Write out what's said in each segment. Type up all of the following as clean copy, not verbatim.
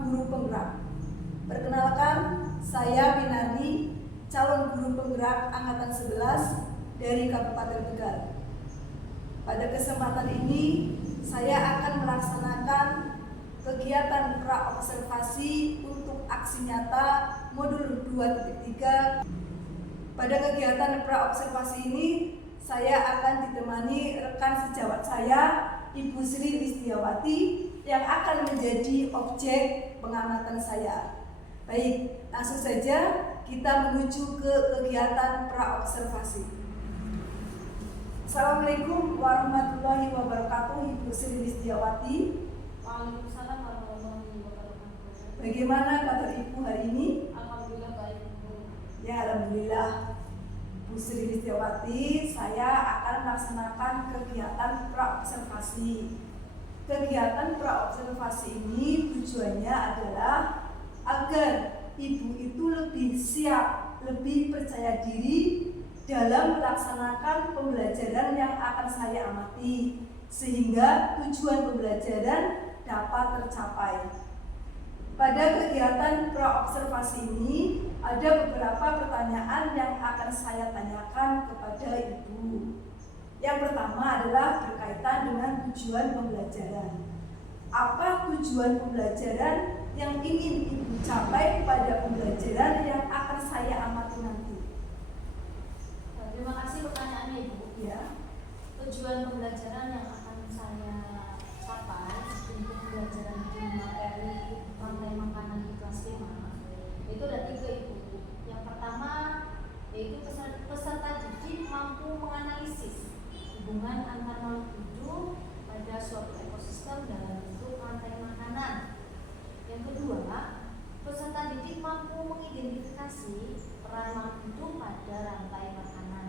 guru penggerak. Perkenalkan, saya Winarni, calon guru penggerak Angkatan 11 dari Kabupaten Tegal. Pada kesempatan ini, saya akan melaksanakan kegiatan pra-observasi untuk aksi nyata modul 2.3. Pada kegiatan pra-observasi ini, saya akan ditemani rekan sejawat saya, Ibu Sri Listiawati, yang akan menjadi objek pengamatan saya. Baik, langsung saja kita menuju ke kegiatan pra-observasi. Assalamualaikum warahmatullahi wabarakatuh, Ibu Sri Listiawati. Waalaikumsalam warahmatullahi wabarakatuh. Bagaimana kabar Ibu hari ini? Alhamdulillah baik, Bu. Ya, alhamdulillah. Bu Sri Listiawati, saya akan melaksanakan kegiatan pra-observasi. Kegiatan pra-observasi ini tujuannya adalah agar Ibu itu lebih siap, lebih percaya diri dalam melaksanakan pembelajaran yang akan saya amati, sehingga tujuan pembelajaran dapat tercapai. Pada kegiatan pra-observasi ini, ada beberapa pertanyaan yang akan saya tanyakan kepada Ibu. Yang pertama adalah berkaitan dengan tujuan pembelajaran. Apa tujuan pembelajaran yang ingin Ibu capai pada pembelajaran yang akan saya amati nanti? Terima kasih pertanyaannya, Ibu. Ya. Tujuan pembelajaran yang akan saya capai untuk pembelajaran di materi rantai makanan di kelas 5 itu ada 3, Ibu. Yang pertama yaitu peserta didik mampu menganalisis hubungan antar makhluk hidup pada suatu ekosistem dalam bentuk rantai makanan. Yang kedua, peserta didik mampu mengidentifikasi peran makhluk hidup pada rantai makanan.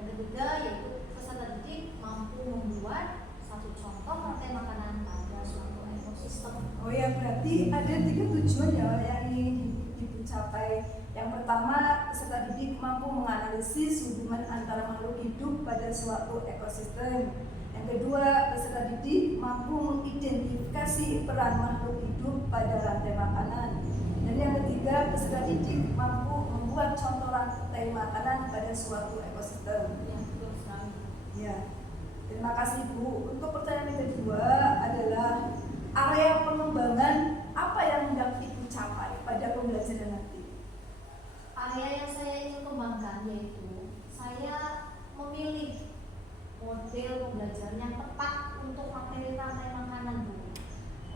Yang ketiga yaitu peserta didik mampu membuat satu contoh rantai makanan pada suatu ekosistem. Oh ya, berarti ada 3 tujuan ya yang ingin Ibu capai. Yang pertama, peserta didik mampu menganalisis hubungan antara makhluk hidup pada suatu ekosistem. Yang kedua, peserta didik mampu mengidentifikasi peran makhluk hidup pada rantai makanan. Dan yang ketiga, peserta didik mampu membuat contoh rantai makanan pada suatu ekosistem. Yang betul sekali. Ya, terima kasih Bu. Untuk pertanyaan yang kedua adalah area pengembangan apa yang hendak Ibu capai pada pembelajaran nanti? Area yang saya ingin kembangkan yaitu saya memilih model pembelajaran yang tepat untuk materi rantai makanan, Bu.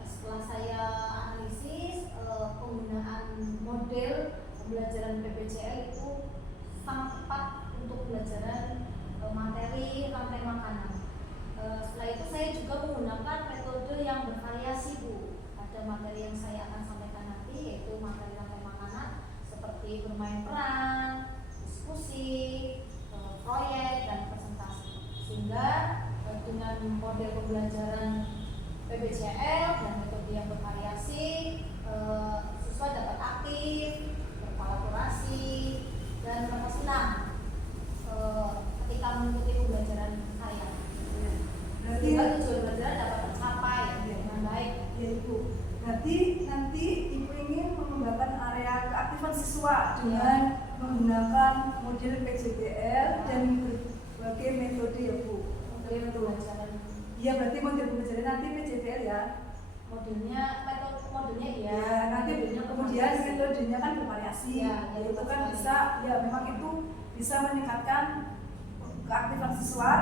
Setelah saya analisis penggunaan model pembelajaran PPJL itu sangat tepat untuk pembelajaran materi rantai makanan. Setelah itu saya juga menggunakan metode yang bervariasi, Bu. Ada materi yang saya akan sampaikan nanti yaitu materi rantai makanan seperti bermain peran, diskusi, proyek, dan presentasi. Sehingga dengan model pembelajaran PBCL dan metode yang bervariasi, siswa dapat aktif, berkolaborasi, dan merasa senang ketika mengikuti pembelajaran saya. Berarti Sehingga tujuan belajar dapat tercapai dengan baik. Ya Ibu, berarti nanti Ibu ingin mengembangkan area keaktifan siswa dengan menggunakan model PJBL dan berbagai metode ya Bu. Model pembelajaran. Iya, berarti model pembelajaran nanti PJBL ya. Modulnya iya. Ya, nanti kemudian metodenya kan bervariasi. Ya, itu kan bisa, ya memang itu bisa meningkatkan keaktifan siswa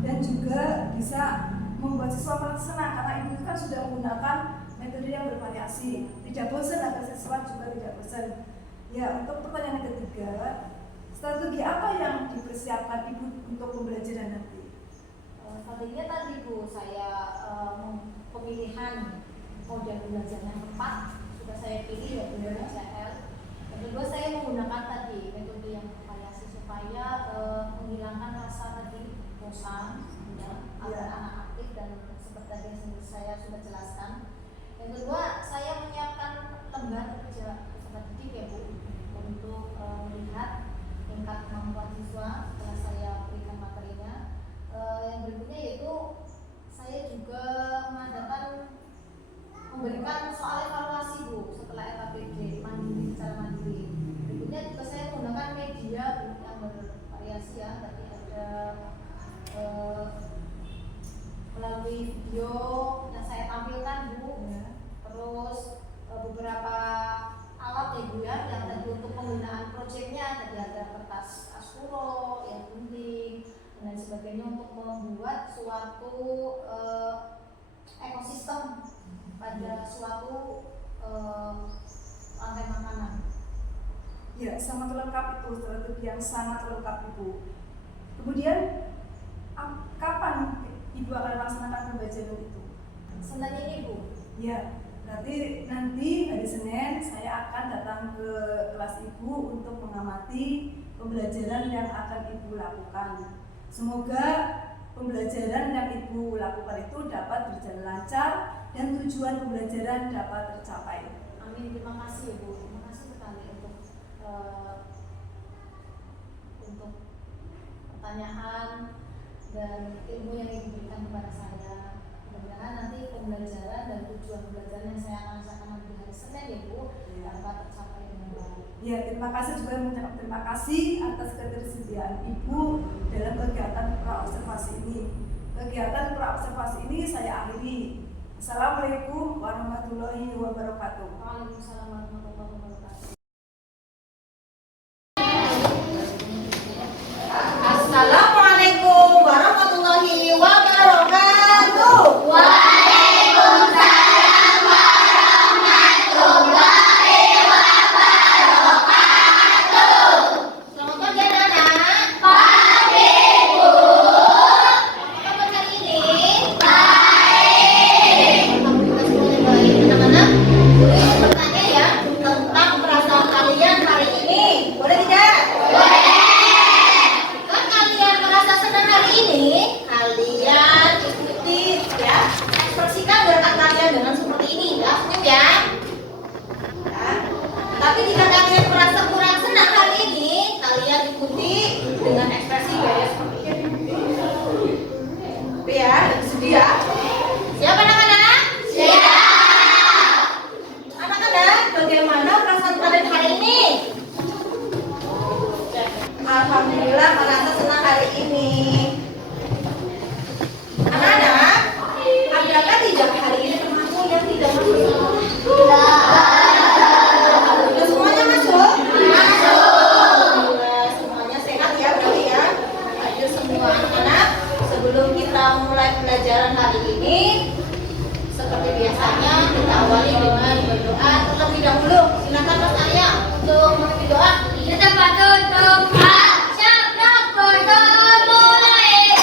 dan juga bisa membuat siswa merasa senang karena Ibu kan sudah menggunakan metode yang bervariasi, tidak bosan agar siswa juga tidak bosan. Ya, untuk pertanyaan yang ketiga, strategi apa yang dipersiapkan Ibu untuk pembelajaran nanti? Strateginya tadi, Bu, saya pemilihan model belajar yang tepat sudah saya pilih yaitu PJL. Yang kedua saya menggunakan tadi metode yang bervariasi supaya menghilangkan rasa tadi bosan ya, agar anak aktif dan seperti tadi yang saya sudah jelaskan. Yang kedua saya menyiapkan lembar kerja peserta didik ya, Bu, untuk melihat tingkat kemampuan siswa setelah saya berikan materinya. Yang berikutnya yaitu saya juga mengadakan memberikan soal evaluasi, Bu, melalui video yang saya tampilkan Bu, terus beberapa alat ya Bu ya, yang tadi untuk penggunaan proyeknya tadi ada kertas askuro, yang gunting dan sebagainya untuk membuat suatu ekosistem pada suatu rantai makanan. Ya, sangat lengkap itu, strategi yang sangat lengkap itu. Kemudian kapan Ibu akan melaksanakan pembelajaran itu? Senin ini Bu. Ya, berarti nanti hari Senin saya akan datang ke kelas Ibu untuk mengamati pembelajaran yang akan Ibu lakukan. Semoga pembelajaran yang Ibu lakukan itu dapat berjalan lancar dan tujuan pembelajaran dapat tercapai. Amin, terima kasih Bu. Terima kasih sekali untuk pertanyaan dan ilmu yang diberikan kepada saya. Mudah-mudahan nanti pembelajaran dan tujuan pembelajaran yang saya akan rasakan nanti hari Senin ya Bu dapat tercapai dengan baik. Ya, terima kasih juga mengucapkan terima kasih atas ketersediaan Ibu dalam kegiatan praobservasi ini. Kegiatan praobservasi ini saya akhiri. Assalamualaikum warahmatullahi wabarakatuh. Waalaikumsalam warahmatullahi wabarakatuh. Assalamualaikum warahmatullahi wabarakatuh. Waalaikumsalam warahmatullahi wabarakatuh. Selamat pagi anak-anak. Pagi Bu. Apa kabar hari ini? Baik. Alhamdulillah semuanya baik anak-anak. Boleh bertanya ya tentang perasaan kalian hari ini. Boleh tidak? Boleh. Kan kalian merasa senang hari ini, kalian ikuti ya, ekspresikan gerakan kalian dengan seperti ini, ya, senyum ya. Ya. Tapi jika kalian merasa kurang senang hari ini, kalian ikuti dengan ekspresi gaya seperti ini. Oke ya, sedia? Siap anak-anak? Siap. Anak-anak, bagaimana perasaan kalian hari ini? Alhamdulillah merasa senang hari ini. Anak-anak, adakah tidak hari ini temanmu yang tidak masuk sekolah? Sudah semuanya masuk? Alhamdulillah, semuanya sehat ya berarti ya. Ayo semua anak-anak, sebelum kita mulai pelajaran hari ini, seperti biasanya kita awali dengan berdoa terlebih dahulu. Silakan Mas Arya untuk memimpin doa. Kita tutup siap bertemu mulai.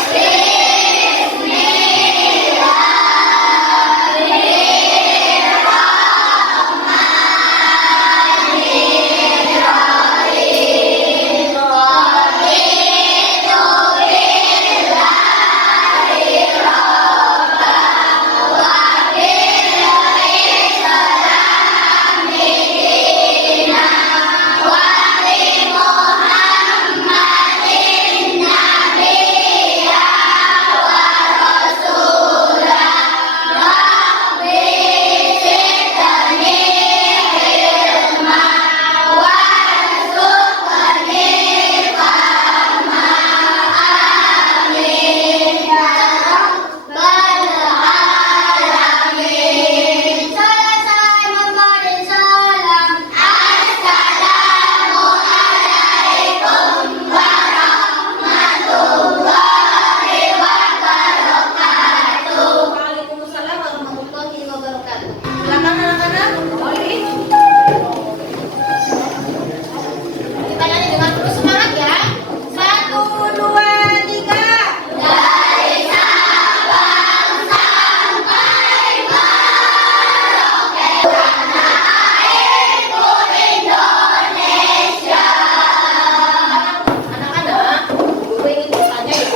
Selesai memberi salam. Assalamualaikum warahmatullahi wabarakatuh. Waalaikumsalam warahmatullahi wabarakatuh. Silakan anak-anak, boleh. Kita nyanyi dengan terus semangat ya. 1, 2, 3. Dari Sabang sampai Merauke, tanah airku Indonesia. Anak-anak, gue ingin bertanya ya.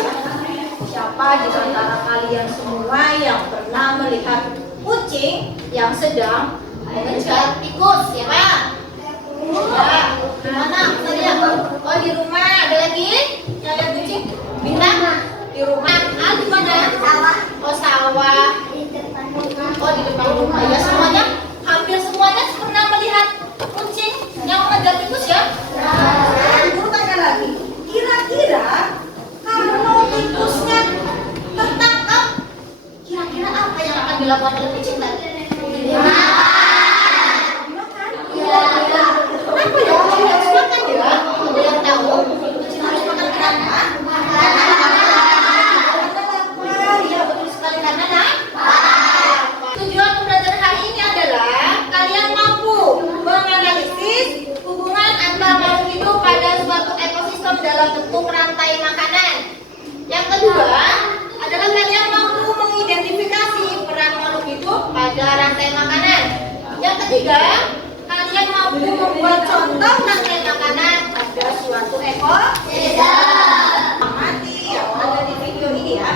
Siapa di antara kalian semua yang pernah melihat kucing yang sedang mengejar tikus? Siapa? Ya, mana? Saya. Oh, di rumah ada lagi? Yang ada kucing? Bintang? Di rumah? Ah, di mana? Sawah. Oh, sawah. Oh, di depan rumah. Ya, semuanya, hampir semuanya pernah melihat kucing yang mengejar tikus ya? Guru tanya lagi, kira-kira kalau tikusnya tertangkap, kira dilakukan oleh kucing tadi? Dimakan. Iya. Kenapa ya kucing harus makan ya? Ada yang tahu kucing harus makan kenapa? Iya betul sekali karena tujuan pembelajaran hari ini adalah kalian mampu menganalisis hubungan antar makhluk hidup pada suatu ekosistem dalam bentuk rantai makanan. Yang kedua adalah kalian mampu mengidentifikasi peran makhluk hidup pada rantai makanan. Yang ketiga, kalian mampu membuat contoh rantai makanan pada suatu ekosistem. Amati yang ada di video ini ya.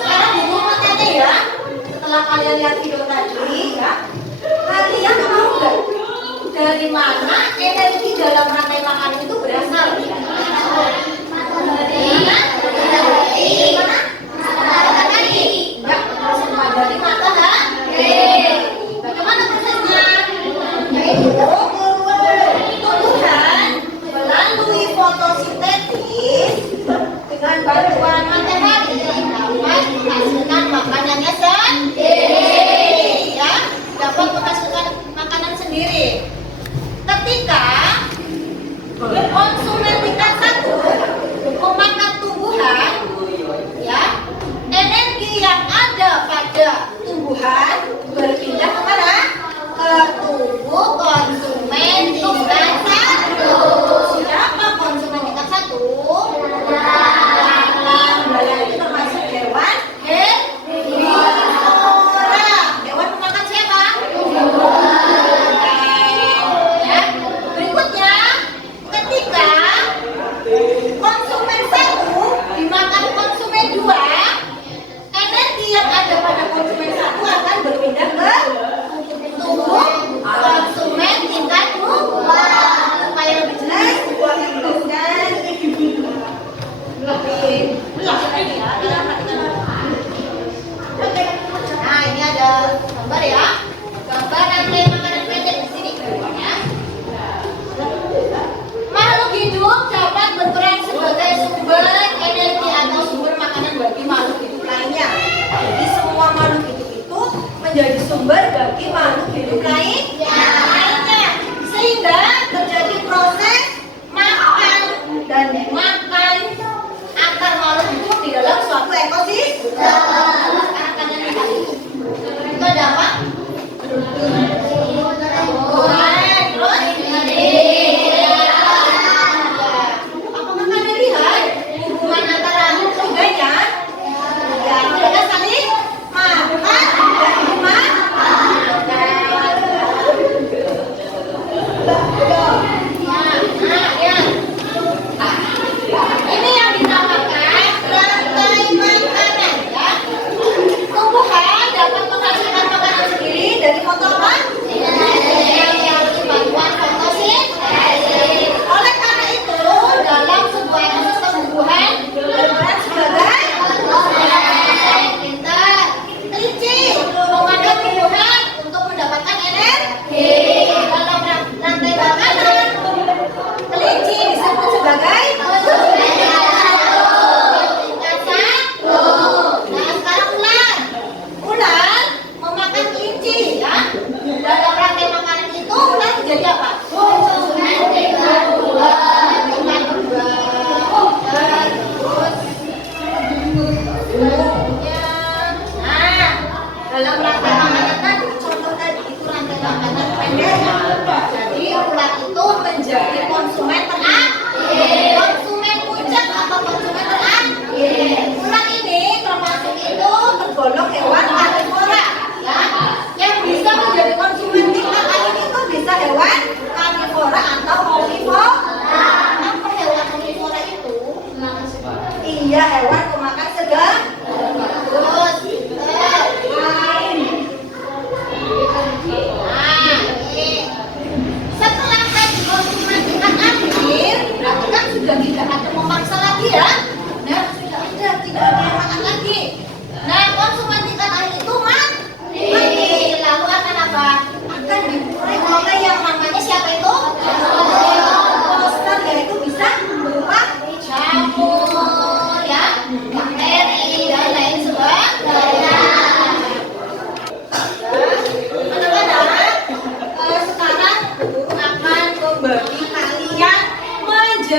Sekarang buku matanya ya. Setelah kalian lihat video tadi ya, kalian tahu nggak dari mana energi dalam rantai makanan itu berasal? Dari matahari. Bagaimana prosesnya? Yaitu tumbuhan melalui fotosintesis dengan bantuan matahari dapat menghasilkan makanannya sendiri, ya, dapat menghasilkan makanan sendiri. Ketika konsumen tingkat 1 memakan tumbuhan, ya, energi yang ada pada tumbuhan berpindah kemana? Ke tubuh konsumen tingkat 1. Siapa konsumen tingkat 1? Buaya itu termasuk hewan herbivora. Hewan pemakan siapa? Ya. Berikutnya, ketika konsumen 1 dimakan konsumen 2, energi yang ada pada konsumen 1 akan berpindah ke tubuh konsumen tingkat 2. Supaya lebih jelas, buat yang tuliskan lebih jelas lagi ya. Kita perhatikan. Oke. Nah, ini ada gambar ya. Gambar rantai makanan pendek di sini ya. Makhluk hidup dapat berperan sebagai sumber energi atau sumber makanan bagi makhluk hidup lainnya. Jadi semua makhluk hidup itu menjadi sumber bagi makhluk hidup lainnya. Sehingga terjadi proses makan dan makan antar makhluk hidup di dalam suatu ekosistem. Sekarang kalian lihat itu ada apa? Apakah kalian lihat hubungan antara ketiganya? Ya, mereka saling makan dan dimakan.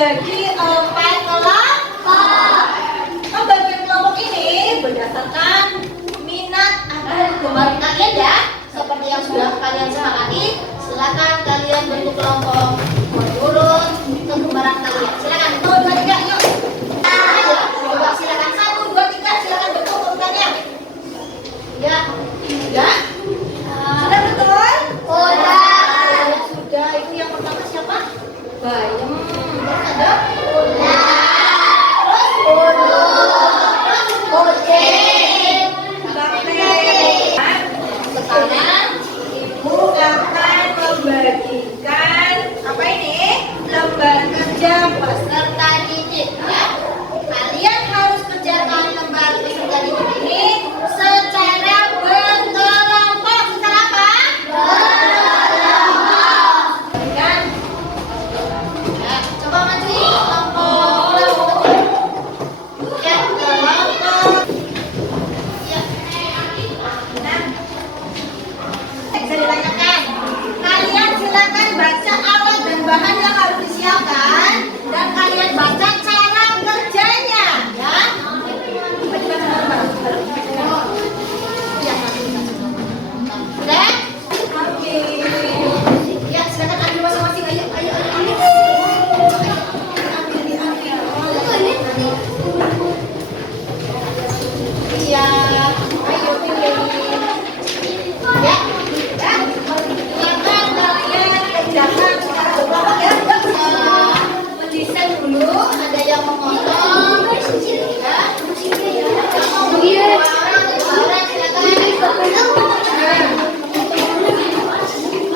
membagi 4 kelompok. Pembagian kelompok ini berdasarkan minat atau kemampuan kalian ya. Seperti yang sudah kalian sepakati, silakan kalian bentuk kelompok menurut kegemaran kalian. Silakan 1, 2, 3, yuk. Coba silakan 1, 2, 3, silakan bentuk urutannya. Ya, ya. Sudah betul? Udah. Sudah. Itu yang pertama siapa? Bayem. Terus ada? Sekarang ibu akan membagikan apa ini? Lembar kerja peserta didik ya. Kalian harus kerjakan lembar peserta didik ini secara berkelompok. Secara apa? Kan? Ya, coba maju kelompok. Ya, kelompok. Ya. Nah, bisa ditanyakan. Kalian silakan baca alat dan bahan yang harus disiapkan dan kalian baca cara kerjanya, ya. Sudah? Oke. Ya, silakan ambil masing-masing. Ayo, ayo, ayo, ayo. Iya, ayo pilih. Ya, ya. Silakan kalian kerjakan secara berkelompok ya. Mendesain dulu, ada yang memotong. Ya. Orang silakan. Iya.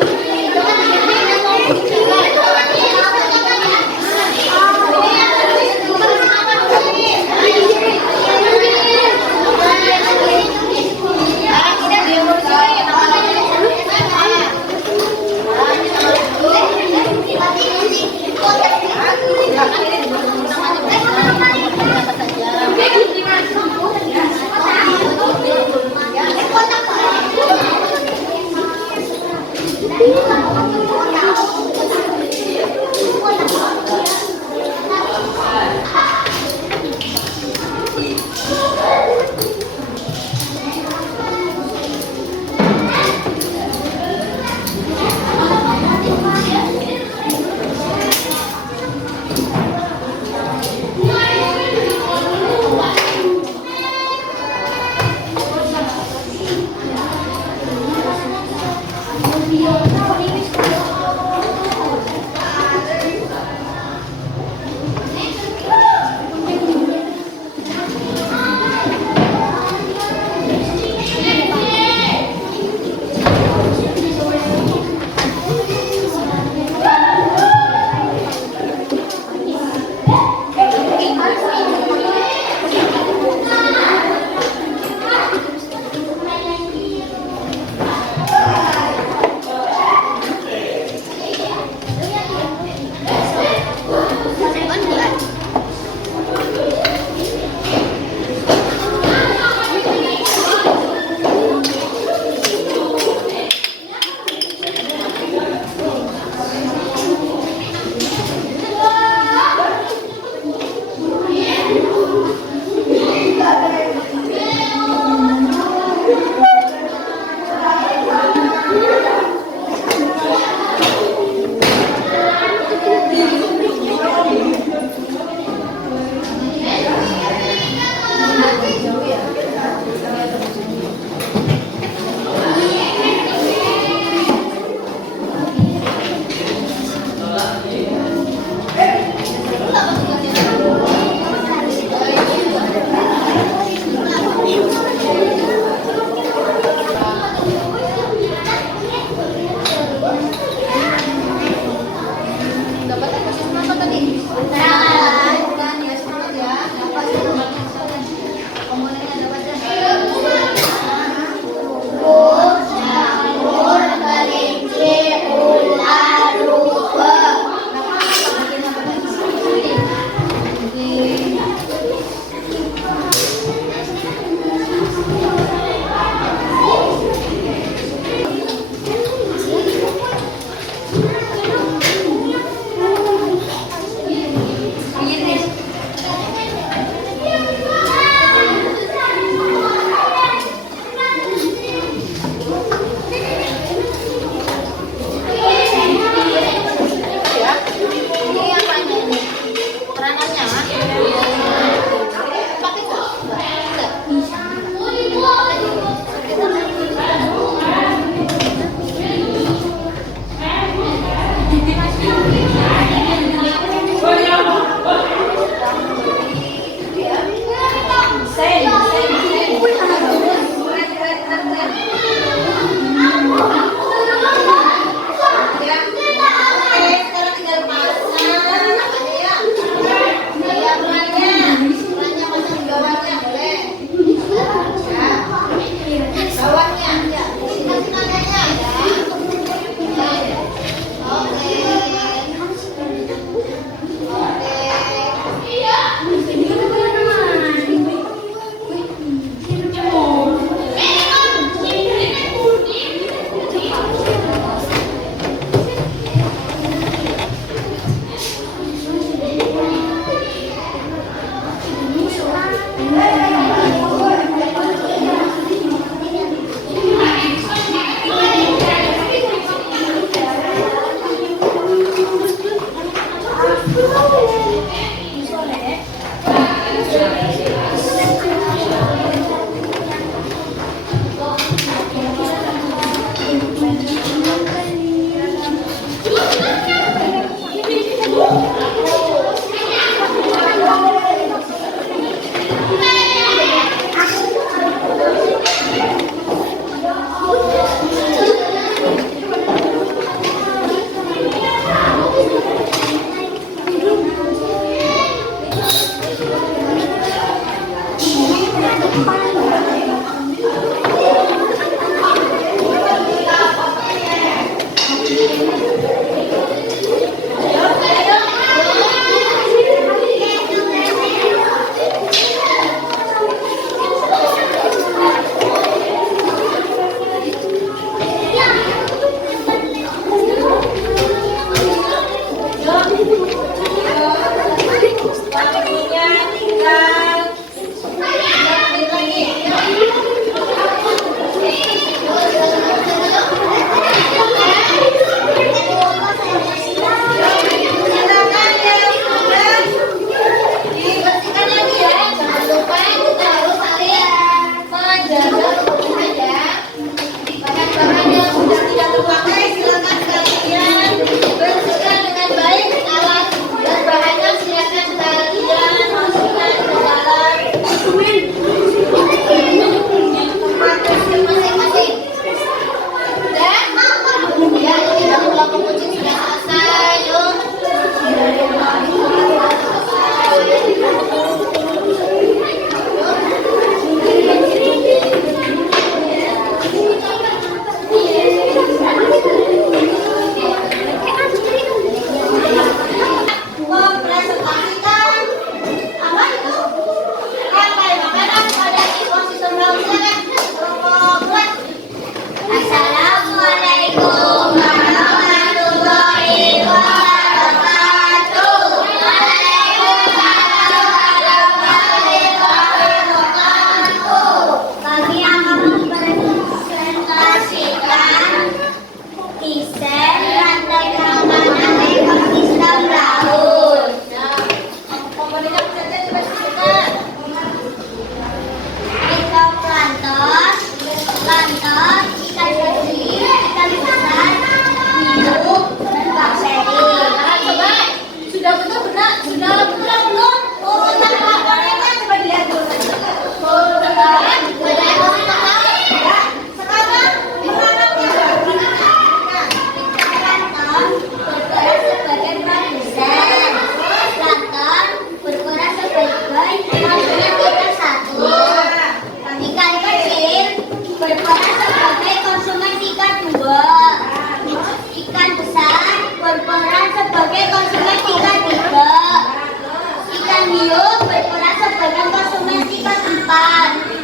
2. Ikan besar berperan sebagai konsumen ikan 3. Ikan hiu berperan sebagai konsumen ikan 4.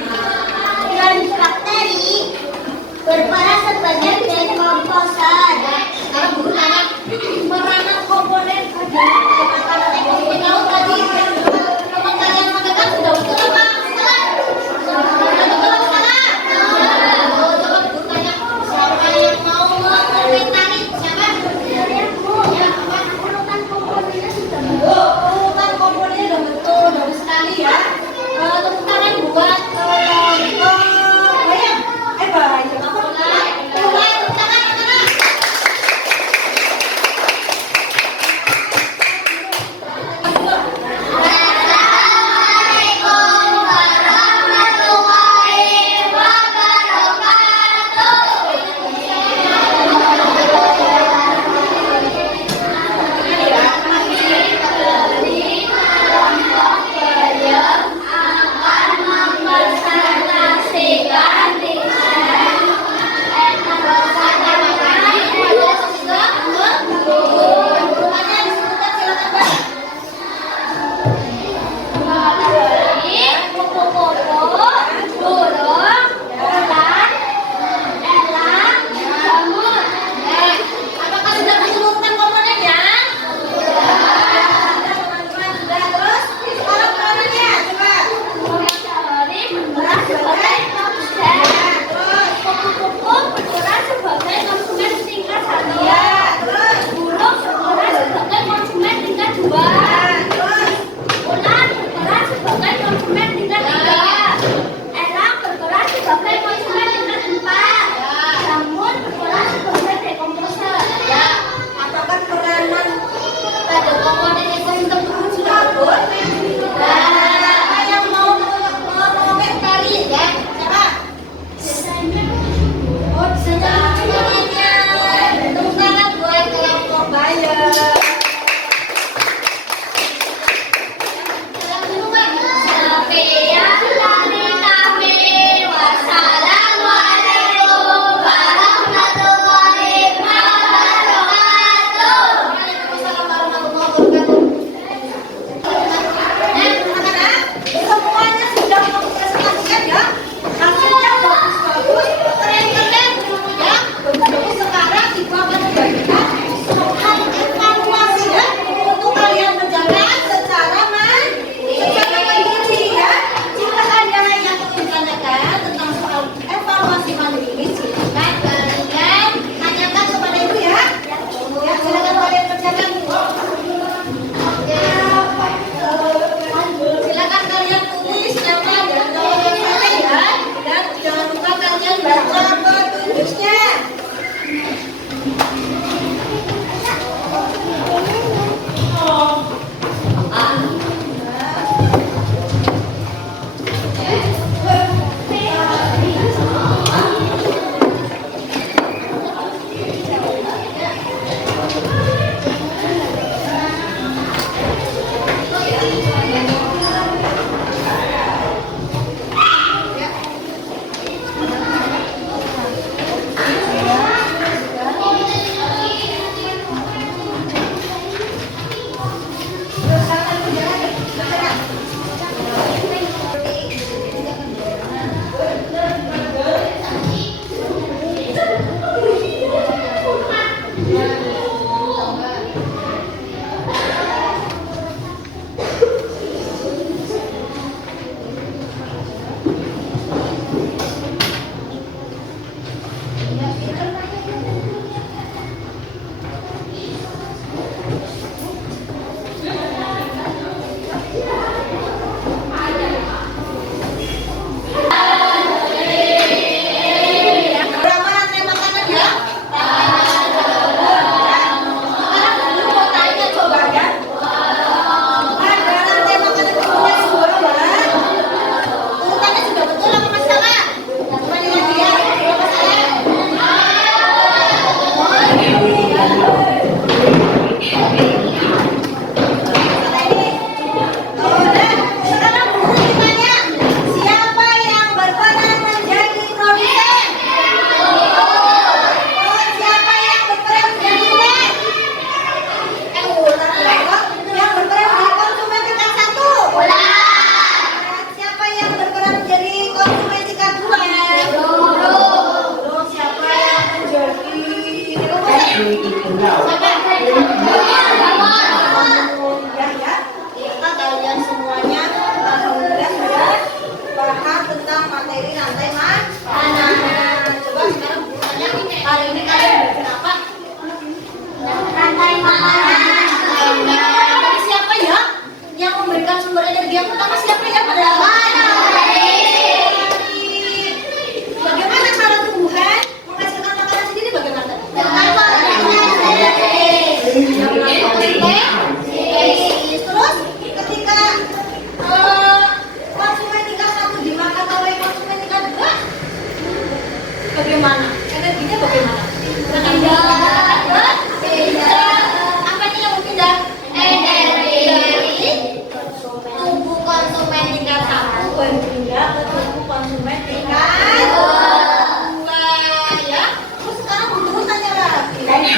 Dan bakteri berperan sebagai dekomposer. Sekarang guru tanya peranan komponen makanan ekosistem laut tadi teman kalian sampaikan sudah betul apa? Salah? Sudah betul apa salah? Coba guru tanya siapa yang mau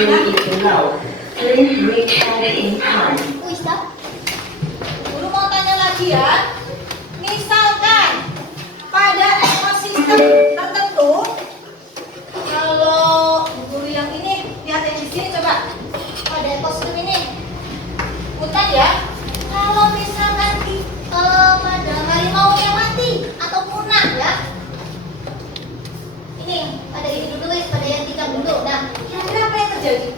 ready below. Please reach home in time. Guru mau tanya lagi ya. Misalkan pada ekosistem tertentu, kalau guru yang ini lihat yang di sini coba. Pada ekosistem ini, hutan ya. Kalau misalkan ada harimau yang mati atau punah ya. Ini pada ini dulu guys, pada yang tiga dulu. Nah, kira-kira apa yang terjadi?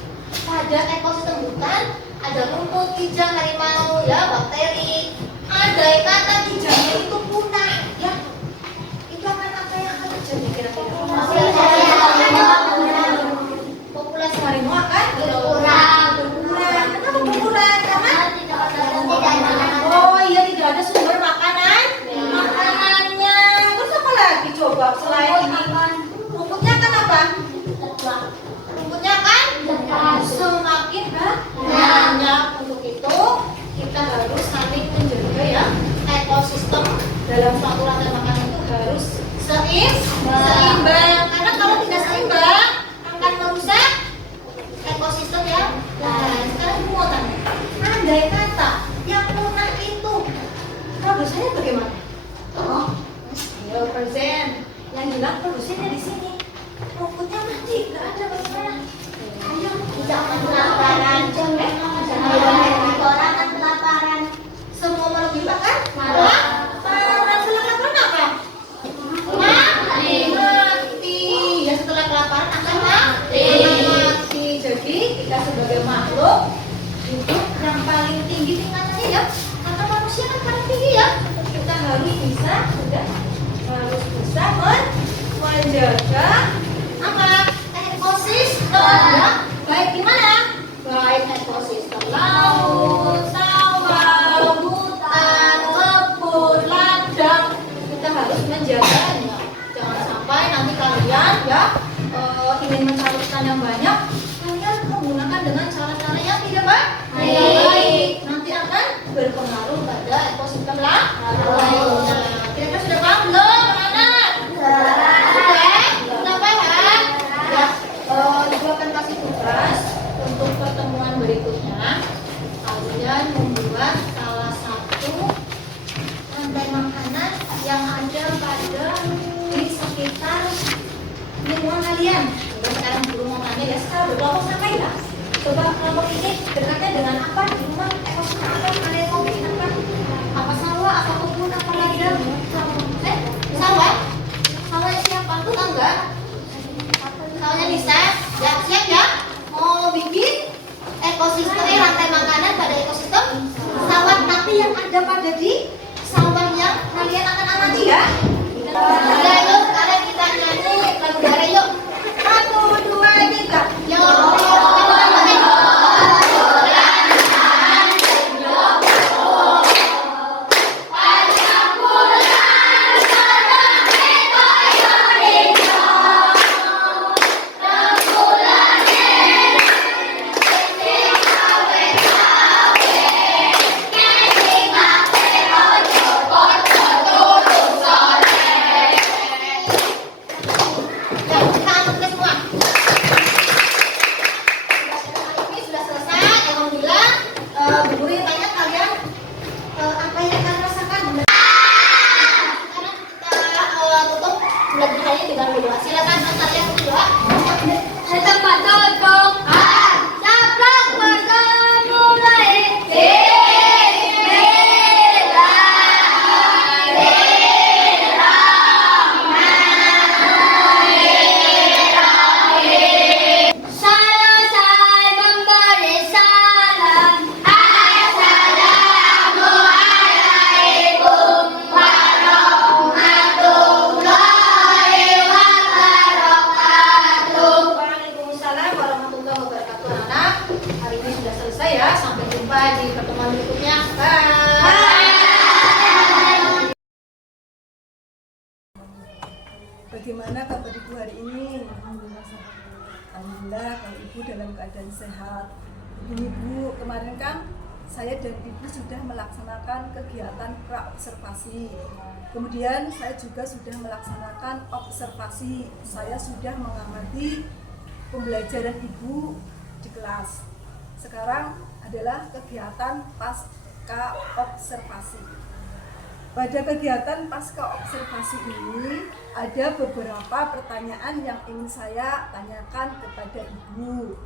Pada ekosistem hutan ada rumput, kijang, harimau, ya, bakteri. Ada kata kijangnya itu punah, ya. Itu akan apa yang akan terjadi kira-kira? Populasi harimau akan berkurang. Kenapa berkurang? Karena oh iya, tidak ada sumber makanannya. Terus apa lagi coba selain ini? Rumputnya kan apa? Rumputnya kan semakin banyak. Untuk itu kita harus saling menjaga ya, ekosistem dalam suatu rantai makanan itu harus seimbang. Karena kalau tidak seimbang akan merusak ekosistem ya. Nah, sekarang aku mau tanya, andai kata yang punah itu produsennya bagaimana? Oh, ayo present. Yang bilang produsennya di sini. Rumputnya mati, nggak ada bagaimana? Ayo, jangan kelaparan. Orang akan kelaparan. Semua makhluk hidup kan? Kelaparan. Setelah kelaparan apa? Mati. Ya setelah kelaparan akan mati. Jadi kita sebagai makhluk hidup yang paling tinggi tingkatannya ya. Karena manusia kan paling tinggi ya. Kita harus bisa menjaga apa? Ekosistem ya. Baik di mana? Baik ekosistem laut, sawah, hutan, kebun, ladang. Kita harus menjaganya. Jangan sampai nanti kalian ya ingin mencari ikan yang banyak, kalian menggunakan dengan cara-cara yang tidak baik. Nanti akan berpengaruh pada ekosistem laut. Kira-kira sudah paham belum, anak? Sudah paham? Ya, Ibu akan kasih tugas untuk pertemuan berikutnya. Kalian membuat salah satu rantai makanan yang ada pada di sekitar lingkungan kalian. Coba sekarang guru mau tanya ya, sekarang berkelompok sama ya. Coba kelompok ini dekatnya dengan apa di rumah, ekosistem apa, kalian mau bikin apa? Apa sawah, apa kebun, apa ladang? Sawah? Sawahnya siapa? Tetangga? Sawahnya bisa? Ya, siap ya? Mau bikin ekosistem rantai makanan pada ekosistem sawah, tapi yang ada pada di sawah yang kalian akan amati ya. Ya, yuk sekarang kita nyanyi lagu daerah yuk. 1, 2, 3. Yuk. Silakan antar yang kedua. Tempat duduk. Sabrang mulai. Selesai memberi salam. Assalamualaikum warahmatullahi wabarakatuh. Waalaikumsalam warahmatullahi wabarakatuh. Anak, hari ini sudah selesai ya. Sampai jumpa di pertemuan berikutnya. Bye. Bagaimana kabar Ibu hari ini? Alhamdulillah kalau Ibu dalam keadaan sehat. Ibu, kemarin kan saya dan Ibu sudah melaksanakan kegiatan praobservasi. Kemudian saya juga sudah melaksanakan observasi. Saya sudah mengamati pembelajaran Ibu di kelas. Sekarang adalah kegiatan pasca observasi. Pada kegiatan pasca observasi ini ada beberapa pertanyaan yang ingin saya tanyakan kepada Ibu.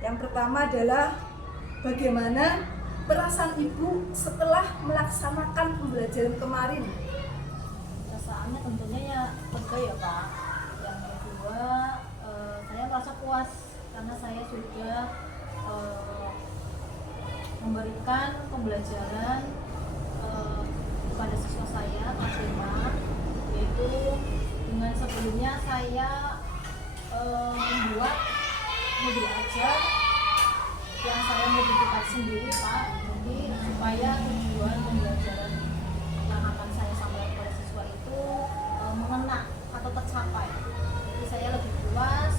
Yang pertama adalah bagaimana perasaan Ibu setelah melaksanakan pembelajaran kemarin? Perasaannya tentunya ya lega ya Pak. Yang kedua, saya merasa puas karena saya sudah memberikan pembelajaran kepada siswa saya maksimal, yaitu dengan sebelumnya saya membuat modul ajar yang saya modifikasi sendiri Pak, jadi supaya tujuan pembelajaran yang akan saya sampaikan kepada siswa itu mengena atau tercapai. Jadi saya lebih puas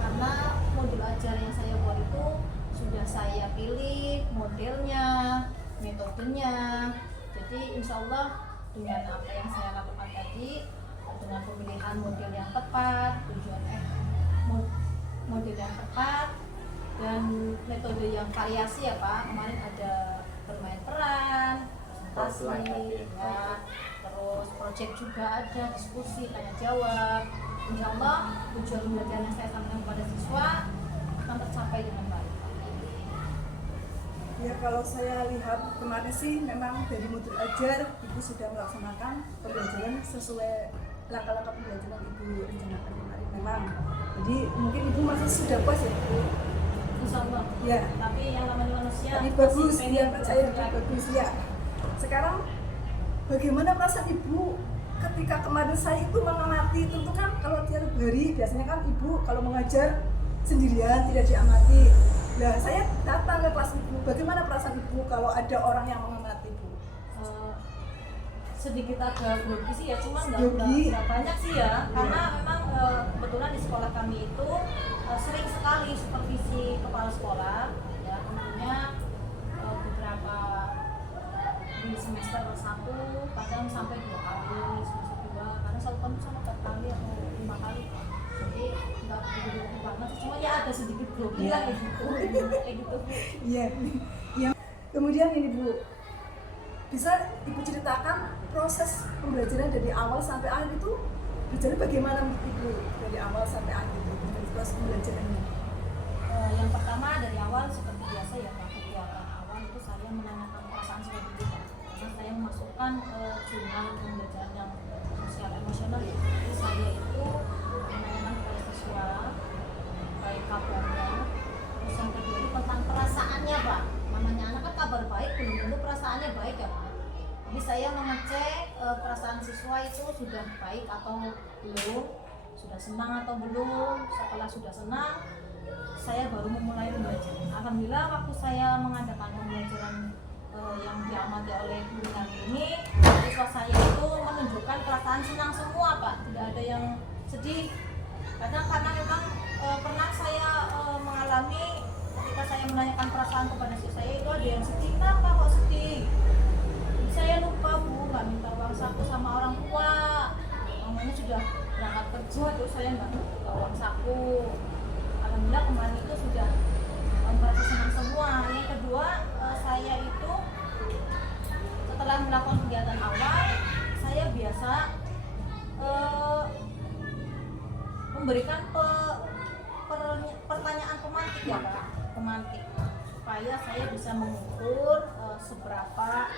karena modul ajar yang saya buat itu sudah saya pilih modelnya, metodenya. Jadi insya Allah dengan apa yang saya lakukan tadi, dengan pemilihan model yang tepat, model yang tepat dan metode yang variasi ya Pak. Kemarin ada bermain peran, presentasi, ya, terus proyek juga ada, diskusi, tanya jawab. Insya Allah tujuan pembelajaran yang saya sampaikan kepada siswa akan tercapai dengan baik. Ya, kalau saya lihat kemarin sih memang dari modul ajar Ibu sudah melaksanakan pembelajaran sesuai langkah-langkah pembelajaran Ibu rencanakan kemarin memang. Jadi mungkin Ibu masih sudah puas ya Ibu? Insya Allah. Ya. Tapi yang namanya manusia Tapi bagus, pengen dia percaya belajar. bagus ya. Sekarang bagaimana perasaan Ibu ketika kemarin saya itu mengamati? Tentu kan kalau tiap hari biasanya kan Ibu kalau mengajar sendirian tidak diamati. Nah, saya datang ke kelas Ibu. Bagaimana perasaan Ibu kalau ada orang yang mengamati Ibu? Sedikit agak grogi sih ya, cuma Grogi? nggak banyak sih ya, karena memang kebetulan di sekolah kami itu sering sekali supervisi kepala sekolah ya, tentunya beberapa di semester 1 kadang sampai 2 kali, semester 2 karena satu tahun sama 4 kali atau 5 kali, jadi nggak begitu banget sih, cuma ya ada sedikit grogi lah kayak gitu. Iya. Ya. Kemudian ini Bu, bisa Ibu ceritakan proses pembelajaran dari awal sampai akhir itu berjalan bagaimana Ibu dari awal sampai akhir itu proses pembelajarannya? Yang pertama dari awal seperti biasa ya Pak, kegiatan awal itu saya menanyakan perasaan saya dulu Pak, karena saya memasukkan jurnal pembelajaran yang sosial emosional ya. Jadi saya itu menanyakan kepada siswa baik kabarnya, terus yang kedua itu tentang perasaannya Pak. Namanya anak kan kabar baik belum tentu perasaannya baik ya Pak. Jadi saya mengecek perasaan siswa itu sudah baik atau belum, sudah senang atau belum. Setelah sudah senang, saya baru memulai pembelajaran. Alhamdulillah waktu saya mengadakan pembelajaran yang diamati oleh guru kami ini, siswa saya itu menunjukkan perasaan senang semua Pak, tidak ada yang sedih. Kadang karena memang pernah saya mengalami ketika saya menanyakan perasaan kepada siswa saya itu ada yang sedih, kenapa kok sedih? Saya lupa Bu, nggak minta uang saku sama orang tua, namanya sudah berangkat kerja terus saya nggak minta uang saku. Alhamdulillah kemarin itu sudah merasa senang semua. Yang kedua, saya itu setelah melakukan kegiatan awal, saya biasa memberikan pertanyaan pemantik ya Pak, pemantik, supaya saya bisa mengukur seberapa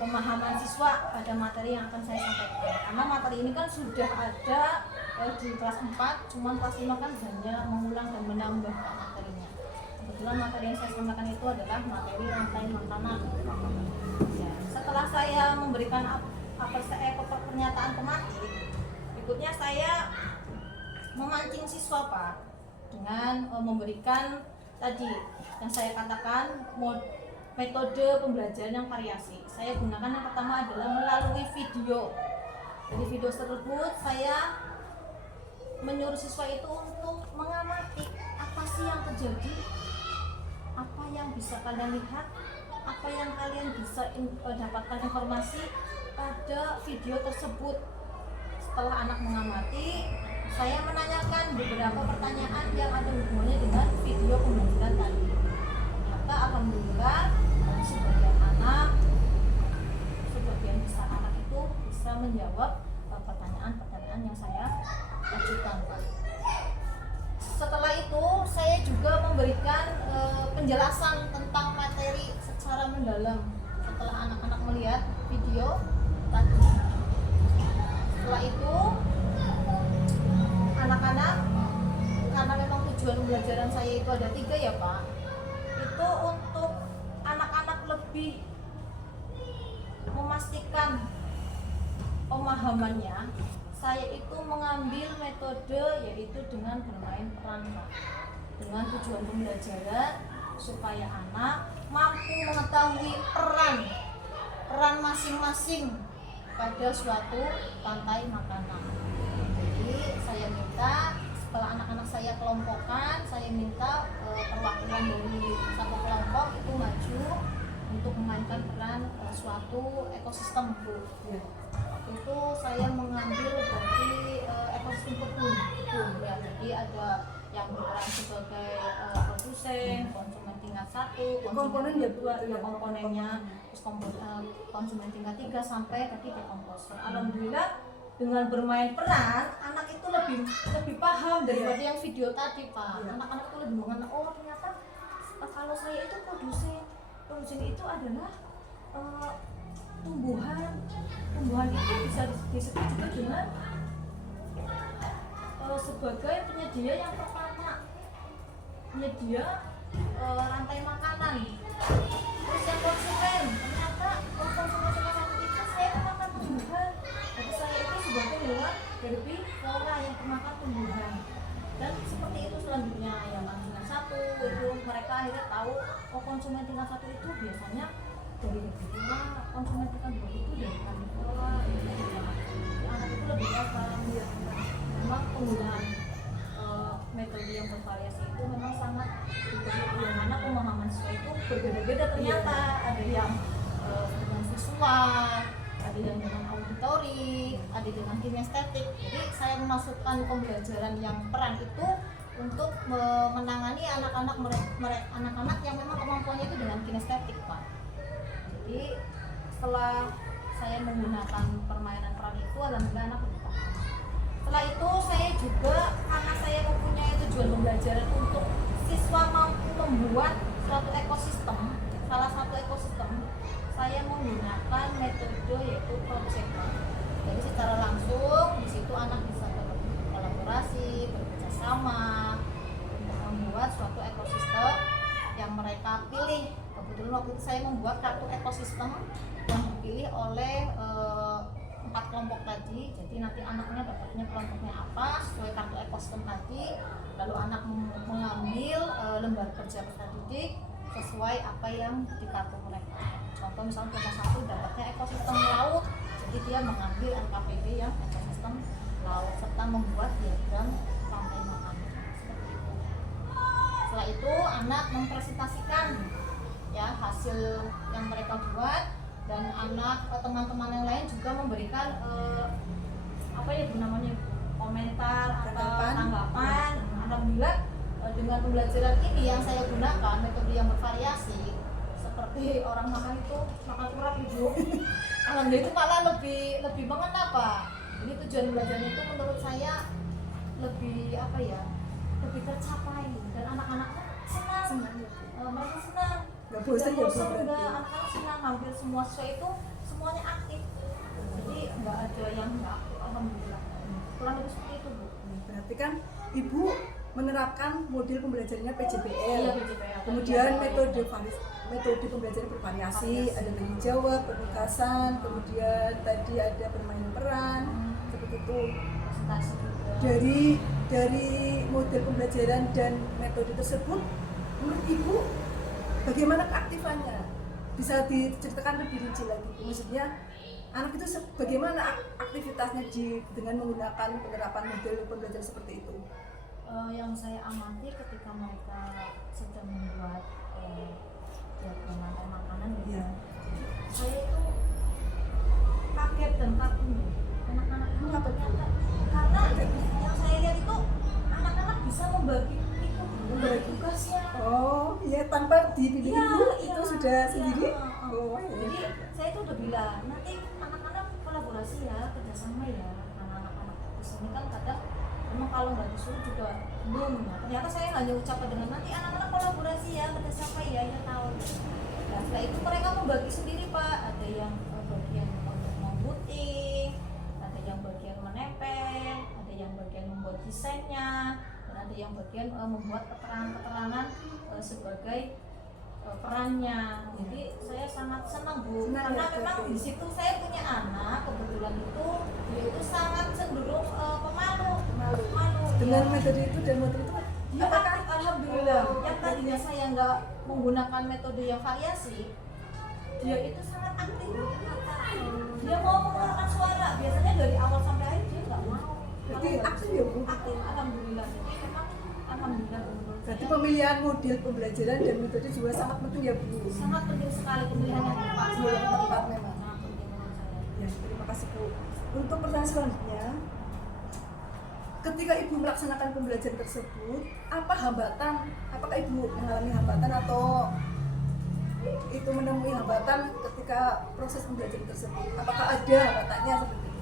pemahaman siswa pada materi yang akan saya sampaikan. Karena materi ini kan sudah ada di kelas 4, cuman kelas 5 kan hanya mengulang dan menambah materinya. Kebetulan materi yang saya sampaikan itu adalah materi rantai makanan. Ya, setelah saya memberikan pernyataan pemantik, berikutnya saya memancing siswa Pak dengan memberikan tadi yang saya katakan metode pembelajaran yang variasi. Saya gunakan yang pertama adalah melalui video. Dari video tersebut saya menyuruh siswa itu untuk mengamati apa sih yang terjadi, apa yang bisa kalian lihat, apa yang kalian bisa dapatkan informasi pada video tersebut. Setelah anak mengamati, saya menanyakan beberapa pertanyaan yang ada hubungannya dengan video alhamdulillah sebagian anak, sebagian besar anak itu bisa menjawab pertanyaan-pertanyaan yang saya ajukan, Pak. Setelah itu saya juga memberikan penjelasan tentang materi secara mendalam setelah anak-anak melihat video tadi. Setelah itu anak-anak, karena memang tujuan pembelajaran saya itu ada 3 ya Pak, itu untuk anak-anak lebih memastikan pemahamannya, saya itu mengambil metode yaitu dengan bermain peran Pak. Dengan tujuan pembelajaran supaya anak mampu mengetahui peran masing-masing pada suatu rantai makanan. Jadi saya minta setelah anak-anak saya kelompokkan, saya minta perwakilan dari satu kelompok itu maju untuk memainkan peran suatu ekosistem Bu. Itu saya mengambil dari ekosistem kebun ya. Jadi ada yang berperan sebagai produsen, konsumen tingkat 1, Komponen ya, Bu, 2, ya, komponennya, terus konsumen tingkat 3 sampai tadi dekomposer. Alhamdulillah dengan bermain peran anak itu lebih paham daripada yang video tadi Pak. Anak-anak itu lebih mengenal, oh ternyata kalau saya itu produsen itu adalah tumbuhan itu bisa disebut juga dengan sebagai penyedia yang pertama, penyedia rantai makanan. Terus yang konsumen, ternyata konsumen satu itu saya makan tumbuhan, jadi saya itu sebagai hewan dari flora yang pemakan tumbuhan. Dan seperti itu selanjutnya yang konsumen 1 itu mereka akhirnya tahu, oh konsumen tingkat 1 itu biasanya dari herbivora, konsumen tingkat 2 itu dari karnivora. Anak itu lebih paham ya. Memang penggunaan metode yang bervariasi itu memang sangat diperlukan karena pemahaman siswa itu berbeda-beda ternyata. Ada yang dengan visual, ada yang dengan auditory, ada dengan kinestetik. Jadi saya memasukkan pembelajaran yang peran itu untuk menangani anak-anak yang memang kemampuannya itu dengan kinestetik Pak. Jadi setelah saya menggunakan permainan peran itu, alhamdulillah anak lebih paham. Setelah itu saya juga, karena saya mempunyai tujuan pembelajaran untuk siswa mampu membuat suatu ekosistem, salah satu ekosistem, saya menggunakan metode yaitu project. Jadi secara langsung di situ anak bisa berkolaborasi, bekerja sama untuk membuat suatu ekosistem yang mereka pilih. Kebetulan waktu itu saya membuat kartu ekosistem yang dipilih oleh 4 kelompok tadi. Jadi nanti anaknya dapatnya kelompoknya apa sesuai kartu ekosistem tadi. Lalu anak mengambil lembar kerja peserta didik sesuai apa yang di kartu mereka. Contoh misalnya kelompok 1 dapatnya ekosistem laut, jadi dia mengambil LKPD yang ekosistem laut serta membuat diagram rantai makanan seperti itu. Setelah itu anak mempresentasikan ya hasil yang mereka buat, dan anak teman-teman yang lain juga memberikan apa ya namanya komentar atau tanggapan. Alhamdulillah dengan pembelajaran ini yang saya gunakan metode yang bervariasi seperti orang makan itu makan kurang Ibu. Alhamdulillah itu malah lebih mengena Pak. Jadi tujuan belajarnya itu menurut saya lebih apa ya, lebih tercapai dan anak-anaknya senang. Mereka senang. Gak bosan ya Bu? Enggak, anak-anak senang, hampir semua siswa itu semuanya aktif. Jadi enggak ada yang enggak aktif, alhamdulillah. Kurang lebih seperti itu Bu. Berarti kan Ibu menerapkan model pembelajarannya PJBL. Iya, PJBL. Kemudian metode pembelajaran bervariasi, ada tanya jawab, penugasan, kemudian tadi ada bermain peran, seperti itu. Presentasi juga. Dari model pembelajaran dan metode tersebut, menurut Ibu bagaimana keaktifannya? Bisa diceritakan lebih rinci lagi. Maksudnya anak itu bagaimana aktivitasnya dengan menggunakan penerapan model pembelajaran seperti itu? Yang saya amati ketika mereka sedang membuat diagram rantai makanan gitu, saya itu kaget dan kagum anak-anak itu ternyata, karena yang saya lihat itu anak-anak bisa membagi tugasnya. Oh iya, tanpa dibimbing Iya, ibu iya. itu sudah Iya, sendiri. heeh. Oh, Jadi iya. saya itu udah bilang nanti anak-anak kolaborasi ya, kerjasama ya, karena anak-anak di sini kan kadang memang kalau nggak disuruh juga belum. Nah, ternyata saya hanya ucapkan dengan nanti anak-anak kolaborasi ya, kerjasama ya tahu. Nah setelah itu mereka membagi sendiri Pak, ada yang bagian untuk membuting, ada yang bagian menempel, ada yang bagian membuat desainnya, dan ada yang bagian membuat keterangan-keterangan sebagai perannya. Jadi saya sangat senang Bu, Senang karena ya, memang betul. di situ saya punya anak kebetulan itu dia itu sangat cenderung pemalu. Dengan Ya. metode itu dan metode itu Ya, apakah alhamdulillah. Yang tadinya saya nggak menggunakan metode yang variasi, dia itu sangat aktif. Dia mau mengeluarkan suara. Biasanya dari awal sampai akhir dia nggak mau. Berarti aktif ya Bu? Aktif, alhamdulillah. Jadi memang alhamdulillah menurut Berarti saya pemilihan model pembelajaran dan metode juga sangat penting ya Bu. sangat penting sekali pemilihan yang tepat. Iya, yang tepat memang. Sangat penting menurut saya. Ya, terima kasih Bu. Untuk pertanyaan selanjutnya, ketika Ibu melaksanakan pembelajaran tersebut, apa hambatan? Apakah Ibu mengalami hambatan atau itu menemui hambatan ketika proses pembelajaran tersebut? Apakah ada hambatannya seperti itu?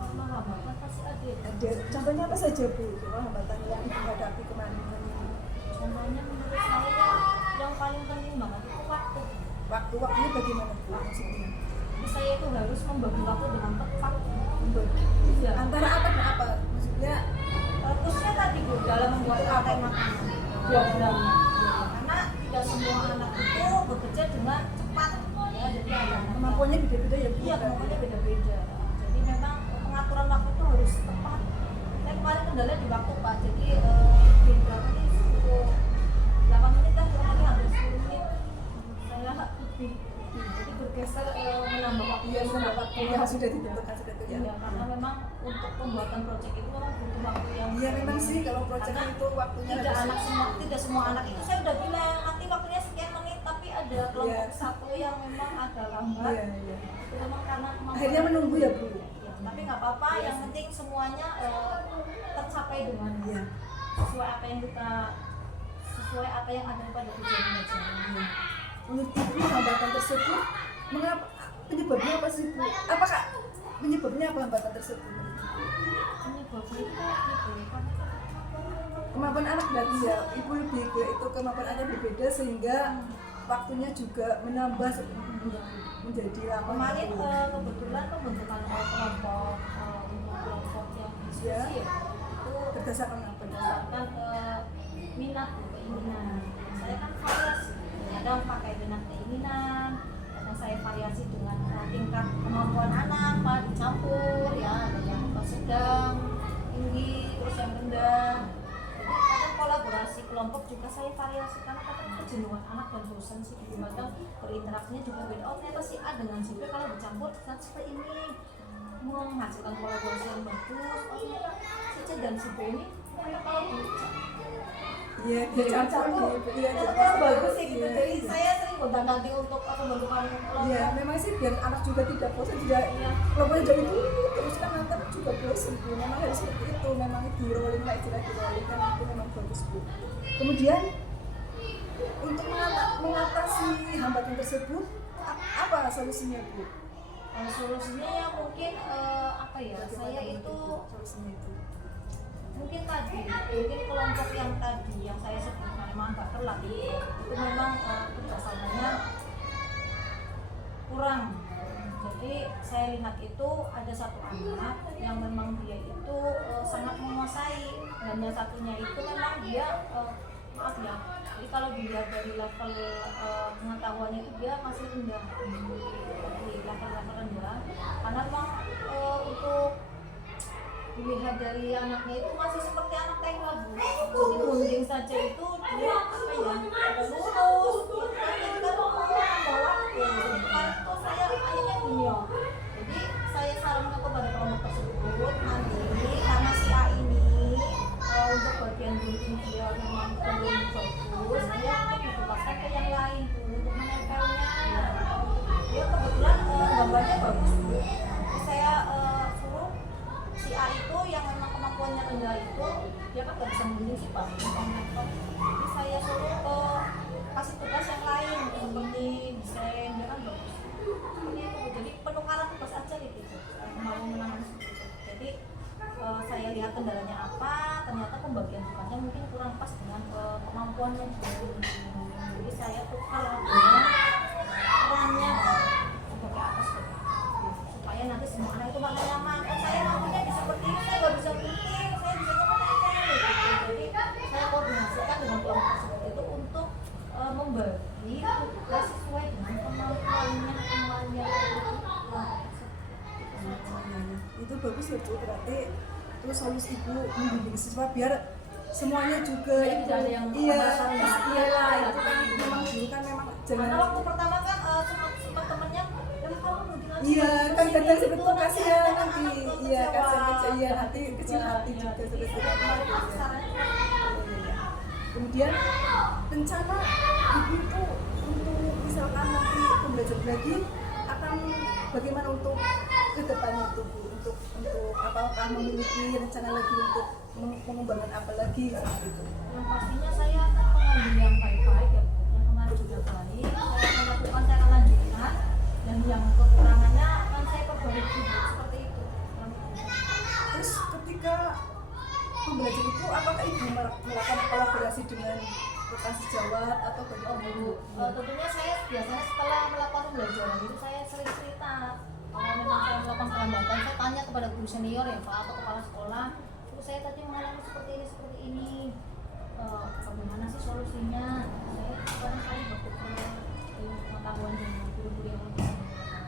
Memang hambatan pasti ada. Ada. Contohnya apa saja Bu? Coba hambatan yang Ibu hadapi kemarin? Contohnya menurut saya yang paling penting banget itu waktu. Waktunya bagaimana Bu? Maksudnya? Jadi saya itu harus membagi waktu dengan tepat. Iya. Antara apa dan apa? Maksudnya Fokusnya tadi Bu dalam membuat rantai makanan. Diagram. Karena tidak semua anak itu bekerja dengan cepat. Ya, jadi ada anak kemampuannya beda-beda ya Bu? Iya, kemampuannya beda-beda. Jadi memang pengaturan waktu itu harus tepat. Saya kemarin kendala di waktu Pak. Jadi di berapa nih? 8 menit kan kurang lebih hampir 10 menit. Saya lebih. Jadi bergeser menambah waktu. Iya, sudah waktunya sudah ditentukan sudah itu ya. Iya, karena memang untuk pembuatan proyek itu memang butuh waktu yang Iya memang sih kalau proyeknya Karena itu waktunya tidak semua anak itu saya udah bilang nanti waktunya sekian menit, tapi ada kelompok Iya. satu yang memang agak lambat. Iya, iya. Itu memang karena kemampuan. Akhirnya menunggu ya Bu. Ya, tapi nggak apa-apa, Iya yang sih. penting semuanya tercapai dengan Iya. sesuai apa yang ada pada tujuan belajar. Iya. Menurut Ibu hambatan tersebut mengapa penyebabnya apa sih Bu? Apakah penyebabnya apa hambatan tersebut? Penyebabnya itu gitu ya, karena Kemampuan anak berarti ya Ibu lebih ke itu kemampuan anak berbeda sehingga waktunya juga menambah menjadi lama. kemarin kebetulan pembentukan kelompok untuk kelompok yang diskusi Ya. ya, itu Berdasarkan apa? berdasarkan minat keinginan. Saya kan variasi, kadang pakai minat keinginan, kadang saya variasi dengan tingkat kemampuan anak, Pak, dicampur ya, ada yang sedang, tinggi, terus yang rendah. Jadi kadang kolaborasi kelompok juga saya variasi karena kadang kejenuhan anak dan bosan sih di kadang berinteraksinya juga beda. Oh ternyata si A dengan si B kalau dicampur bisa seperti ini menghasilkan kolaborasi yang bagus. Oh ternyata si C dan si B ini ternyata kalau Iya, dicampur Iya, ternyata bagus sih gitu. Iya, Jadi iya. saya sering gonta-ganti untuk pembentukan kelompok. Iya, memang sih biar anak juga tidak bosan tidak kelompoknya jadi itu terus kan nanti juga bosan Bu. Memang harus seperti itu, memang di rolling lah istilah di rolling kan itu memang bagus Bu. Kemudian untuk mengatasi hambatan tersebut apa solusinya Bu? Solusinya ya mungkin apa ya? Saya itu solusinya itu. mungkin kelompok yang tadi yang saya sebutkan memang agak terlatih itu memang kerjasamanya kurang. Jadi saya lihat itu ada satu anak yang memang dia itu sangat menguasai, dan yang satunya itu memang dia maaf ya, jadi kalau dilihat dari level pengetahuannya itu dia masih rendah, di level rendah, karena memang untuk dilihat dari anaknya itu masih seperti anak TK Bu. Jadi gunting saja itu dia apa ya, ada lurus, jadi kan menambah waktu. Kemarin tuh saya akhirnya bingung. Jadi saya sarankan kepada kelompok tersebut nanti karena si A ini untuk bagian gunting dia memang belum bagus, dia akan dibebaskan ke yang lain Bu untuk menempelnya. Dia kebetulan gambarnya bagus Bu. Jadi saya suruh si A itu yang memang kemampuannya rendah itu dia kan gak bisa menggunting sih Pak, pelakuannya seperti itu. Jadi saya tukar dengan perannya sebagai atas supaya nanti semua anak itu bakal nyaman. Kan saya maunya bisa seperti ini, saya nggak bisa penting, saya bisa kemana-mana. Jadi saya koordinasikan dengan kelompok seperti itu untuk membagi tugas sesuai dengan kemampuannya Itu bagus ya Bu, berarti terus solusi Ibu membimbing siswa biar semuanya juga Jadi tidak ada yang merasa rendah. iyalah itu kan memang dulu kan memang Karena jangan waktu pertama kan sempat temennya, kamu mungkin aja iya kan kadang seperti itu nanti kasihan anak-anak nanti takut iya kecewa. kasihan kecil iya nanti kecil hati juga seperti itu. Kemarin aku sarannya Kemudian rencana Ibu itu untuk misalkan nanti pembelajaran lagi akan bagaimana untuk ke depannya itu Bu, untuk apakah memiliki rencana lagi untuk mengembangkan apa lagi seperti itu. yang pastinya saya akan mengambil yang baik-baik ya Bu. Yang kemarin sudah baik, saya akan lakukan, saya akan lanjutkan, dan yang kekurangannya akan saya perbaiki Bu. Seperti itu. Terus ketika pembelajaran itu apakah Ibu melakukan kolaborasi dengan rekan sejawat atau bagaimana Bu? Tentunya saya biasanya setelah melakukan pembelajaran itu saya sering cerita. Kalau memang saya melakukan perlambatan, saya tanya kepada guru senior ya Pak atau kepala sekolah, terus saya tadi mengalami seperti ini, bagaimana sih solusinya? Saya kadang kali bertukar ilmu pengetahuan dengan guru-guru yang lebih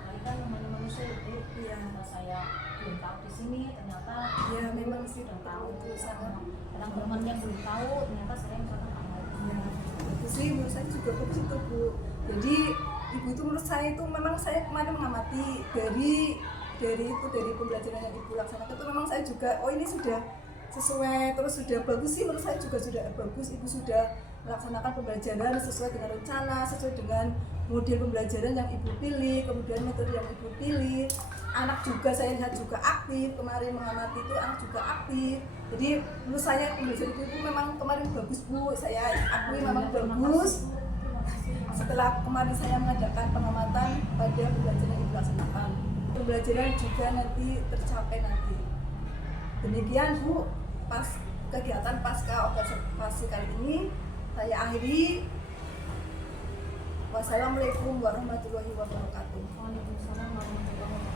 lain kan namanya manusia itu. Iya. Saya belum tahu di sini, ternyata Ya memang sih sudah tahu itu sangat kadang teman yang belum tahu, ternyata saya misalkan tahu. ya itu sih menurut saya juga bagus itu Bu. Jadi Ibu itu menurut saya itu memang saya kemarin mengamati dari pembelajaran yang Ibu laksanakan itu memang saya juga oh ini sudah sesuai terus sudah bagus sih menurut saya juga sudah bagus Ibu sudah melaksanakan pembelajaran sesuai dengan rencana sesuai dengan model pembelajaran yang Ibu pilih kemudian metode yang Ibu pilih anak juga saya lihat juga aktif kemarin mengamati itu anak juga aktif jadi menurut saya pembelajaran Ibu memang kemarin bagus Bu saya akui memang bagus setelah kemarin saya mengadakan pengamatan pada pembelajaran yang Ibu laksanakan pembelajaran juga nanti tercapai nanti demikian Bu pas kegiatan pasca observasi kali ini saya akhiri wassalamualaikum warahmatullahi wabarakatuh. Waalaikumsalam warahmatullahi wabarakatuh.